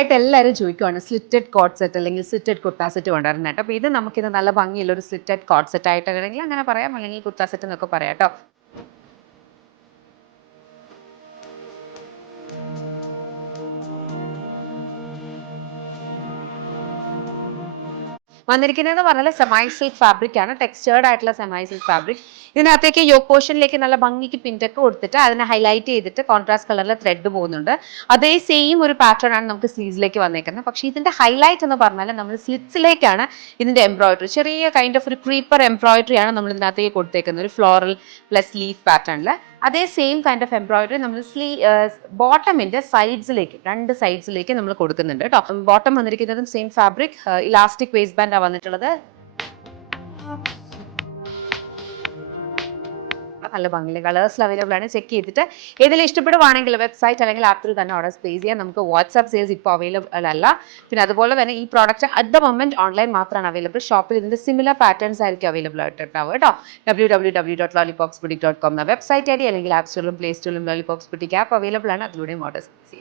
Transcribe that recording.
ആയിട്ട് എല്ലാവരും ചോദിക്കുവാണ് slitted coat set അല്ലെങ്കിൽ സ്ലിറ്റഡ് കുർത്താ സെറ്റ് കൊണ്ടുവരുന്നത്. അപ്പോൾ ഇത് നമുക്കിത് നല്ല ഭംഗിയുള്ള ഒരു സ്ലിറ്റഡ് കോട്ട് സെറ്റ് ആയിട്ട് അല്ലെങ്കിൽ അങ്ങനെ പറയാം, അല്ലെങ്കിൽ കുർത്താ സെറ്റ് എന്നൊക്കെ പറയാം കേട്ടോ. വന്നിരിക്കുന്നതെന്ന് പറഞ്ഞാൽ സെമൈ സിൽക്ക് ഫാബ്രിക് ആണ്, ടെക്സ്ചേർഡ് ആയിട്ടുള്ള സെമൈ സിൽക്ക് ഫാബ്രിക്. ഇതിനകത്തേക്ക് യോക്ക് പോർഷനിലേക്ക് നല്ല ഭംഗിക്ക് പിൻറ്റൊക്കെ കൊടുത്തിട്ട് അതിനെ ഹൈലൈറ്റ് ചെയ്തിട്ട് കോൺട്രാസ്റ്റ് കളറിലെ ത്രെഡ് പോകുന്നുണ്ട്. അതേ സെയിം ഒരു പാറ്റേൺ ആണ് നമുക്ക് സ്ലീവ്സിലേക്ക് വന്നേക്കുന്നത്. പക്ഷേ ഇതിന്റെ ഹൈലൈറ്റ് എന്ന് പറഞ്ഞാൽ നമ്മൾ സ്ലിറ്റ്സിലേക്കാണ് ഇതിന്റെ എംബ്രോയിഡറി, ചെറിയ കൈൻഡ് ഓഫ് ഒരു ക്രീപ്പർ എംബ്രോയിഡറി ആണ് നമ്മൾ ഇതിനകത്തേക്ക് കൊടുത്തേക്കുന്നത്, ഒരു ഫ്ലോറൽ പ്ലസ് ലീഫ് പാറ്റേണിൽ. അതേ സെയിം കൈൻഡ് ഓഫ് എംബ്രോയിഡറി നമ്മൾ ബോട്ടമിന്റെ സൈഡ്സിലേക്ക്, രണ്ട് സൈഡ്സിലേക്ക് നമ്മൾ കൊടുക്കുന്നുണ്ട് കേട്ടോ. ബോട്ടം വന്നിരിക്കുന്നതും same fabric, elastic waist band ആണ് വന്നിട്ടുള്ളത്. നല്ല ഭംഗിയിലെ കളേഴ്സിൽ അവൈലബിൾ ആണ്. ചെക്ക് ചെയ്തിട്ട് ഏതെങ്കിലും ഇഷ്ടപ്പെടുവാണെങ്കിൽ വെബ്സൈറ്റ് അല്ലെങ്കിൽ ആപ്പിൽ തന്നെ ഓർഡർ പ്ലേസ് ചെയ്യാം. നമുക്ക് വാട്സ്ആപ്പ് സെയിൽസ് ഇപ്പോൾ അവൈലബിൾ അല്ല. പിന്നെ അതുപോലെ തന്നെ ഈ product at the moment online മാത്രമാണ് അവൈലബിൾ. ഷോപ്പിൽ ഇതിന്റെ സിമിലർ പാറ്റേൺസ് ആയിരിക്കും അവൈലബിൾ ആയിട്ടുണ്ടാവും കേട്ടോ. www.lollypoxboutique.com എന്ന വെബ്സൈറ്റ് ഐഡി അല്ലെങ്കിൽ ആപ്പ് സ്റ്റോറിലും പ്ലേ സ്റ്റോറിലും ലോലിപോക്സ് ബുട്ടീക്ക് ആപ്പ് അവൈലബിൾ ആണ്. അതിലൂടെയും ഓർഡർ പ്ലേസ് ചെയ്യാം.